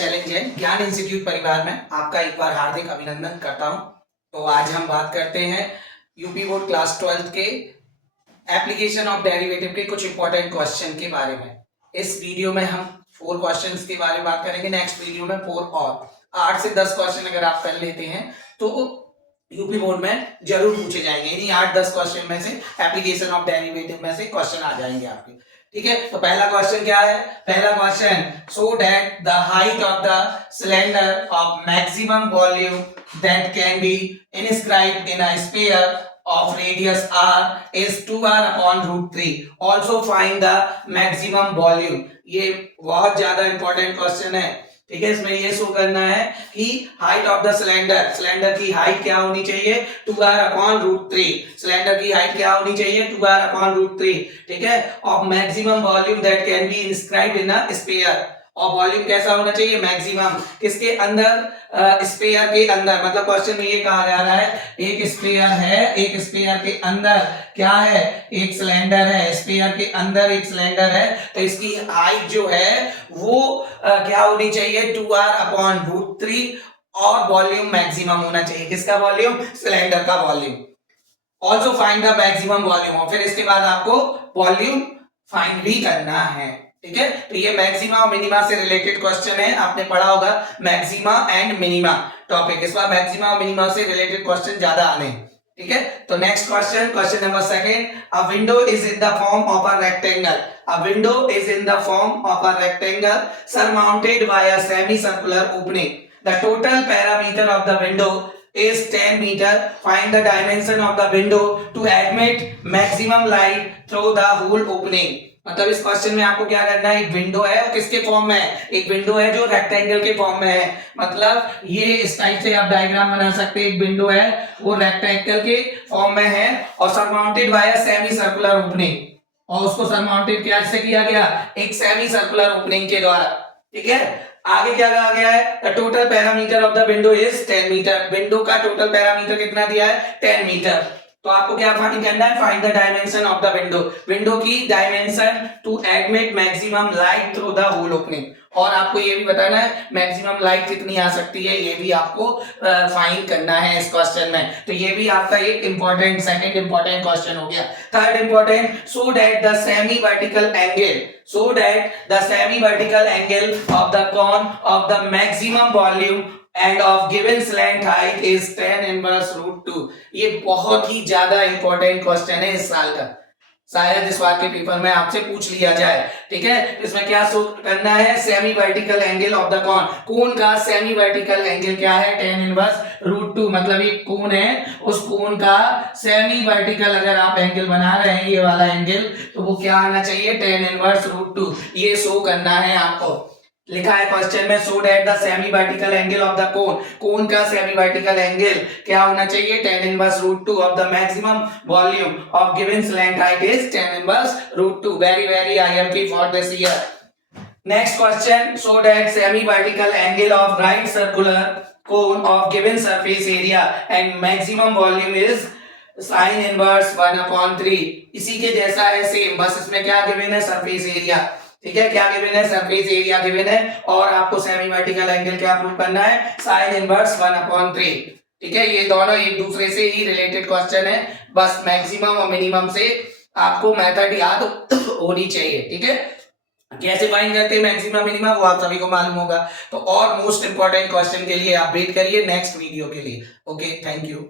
शैलेंद्र जैन ज्ञान इंस्टीट्यूट परिवार में आपका एक बार हार्दिक अभिनंदन करता हूं। तो आज हम बात करते हैं यूपी बोर्ड क्लास 12 के एप्लीकेशन ऑफ डेरिवेटिव के कुछ इंपॉर्टेंट क्वेश्चन के बारे में। इस वीडियो में हम 4 क्वेश्चंस के बारे में बात करेंगे, नेक्स्ट वीडियो में 4 और 8 से 10 क्वेश्चन अगर आप कर लेते हैं तो यूपी बोर्ड में जरूर पूछे जाएंगे। यानी 8-10 क्वेश्चन में से एप्लीकेशन ऑफ डेरिवेटिव में से क्वेश्चन आ जाएंगे आपके। ठीक है, तो पहला क्वेश्चन क्या है? पहला question, so that the height of the cylinder of maximum volume that can B inscribed in a sphere of radius r is 2r upon root 3. Also find the maximum volume. ये बहुत ज्यादा important question है। ठीक है, इसमें ये show करना है कि हाइट ऑफ द सिलेंडर की हाइट क्या होनी चाहिए? 2r upon root 3। सिलेंडर की हाइट क्या होनी चाहिए? 2r upon root 3। ठीक है, of maximum volume that can be inscribed in a sphere. और वॉल्यूम कैसा होना चाहिए? मैक्सिमम। किसके अंदर? स्फीयर के अंदर। मतलब क्वेश्चन में ये कहा जा रहा है एक स्फीयर है, एक स्फीयर के अंदर क्या है? एक सिलेंडर है। स्फीयर के अंदर एक सिलेंडर है, तो इसकी हाइट जो है वो क्या होनी चाहिए? 2r अपॉन रूट 3 और वॉल्यूम मैक्सिमम होना चाहिए। किसका वॉल्यूम? सिलेंडर का volume. Also find the maximum volume, और फिर इसके बाद आपको वॉल्यूम फाइंड भी करना है। ठीक है, तो ये मैक्सिमा और मिनिमा से रिलेटेड क्वेश्चन है। आपने पढ़ा होगा मैक्सिमा एंड मिनिमा टॉपिक। इस बार मैक्सिमा और मिनिमा से रिलेटेड क्वेश्चन ज्यादा आने। ठीक है, तो next question number 2, a window is in the form of a rectangle. A window is in the form of a rectangle surmounted by a semicircular opening. The total parameter of the window is 10 meter. Find the dimension of the window to admit maximum light through the whole opening. मतलब इस question में आपको क्या करना है? एक window है, वो किसके फॉर्म में है? एक विंडो है जो रेक्टेंगल के फॉर्म में है। मतलब ये इस टाइप से आप डायग्राम बना सकते हैं। एक विंडो है, वो रेक्टेंगल के फॉर्म में है और surmounted bye a semi circular opening, और उसको सरमाउंटेड क्या से किया गया? एक सेमी सर्कुलर ओपनिंग के द्वारा। ठीक है, आगे क्या कहा गया है? The total parameter of the window is 10 metre. Window का टोटल पैरामीटर कितना दिया है? 10 मीटर। तो आपको क्या फाइंड करना है? Find the dimension of the window. Window की dimension to admit maximum light through the whole opening. और आपको ये भी बताना है मैक्सिमम लाइट कितनी आ सकती है, ये भी आपको फाइंड करना है इस क्वेश्चन में। तो ये भी आपका एक इंपॉर्टेंट सेकंड इंपॉर्टेंट क्वेश्चन हो गया। Third important, so that the semi vertical angle of the cone of the maximum volume and of given slant height is tan inverse root 2. ये बहुत ही ज्यादा इंपॉर्टेंट क्वेश्चन है इस साल का। शायद इस बार के पेपर में आपसे पूछ लिया जाए। ठीक है, इसमें क्या शो करना है? Semi vertical angle of the cone का सेमी वर्टिकल एंगल क्या है? tan inverse root 2। मतलब एक कोन है, उस कोन का सेमी वर्टिकल अगर आप एंगल बना रहे हैं, ये वाला एंगल, तो वो क्या आना चाहिए? tan inverse root 2। ये शो करना है आपको। लिखा है क्वेश्चन में, so that the semi vertical angle of the cone का सेमी वर्टिकल एंगल क्या होना चाहिए? tan inverse root 2 of the maximum volume of given slant height is tan inverse root 2। Very IMP for this year. Next question, so that semi vertical angle of right circular cone of given surface area and maximum volume is sin inverse 1/3। इसी के जैसा है same, बस इसमें क्या given है? Surface area. ठीक है, क्या गिवन है? सरफेस एरिया गिवन है, और आपको सेमी वर्टिकल एंगल क्या प्रूव करना है? sin inverse 1/3। ठीक है, ये दोनों एक दूसरे से ही रिलेटेड क्वेश्चन है। बस मैक्सिमम और मिनिमम से आपको मेथड याद होनी चाहिए। ठीक है, कैसे फाइंड करते हैं मैक्सिमम मिनिमम, वो आप सभी को मालूम होगा। तो और मोस्ट इंपॉर्टेंट क्वेश्चन के लिए आप वेट करिए नेक्स्ट वीडियो के लिए। Okay, thank you.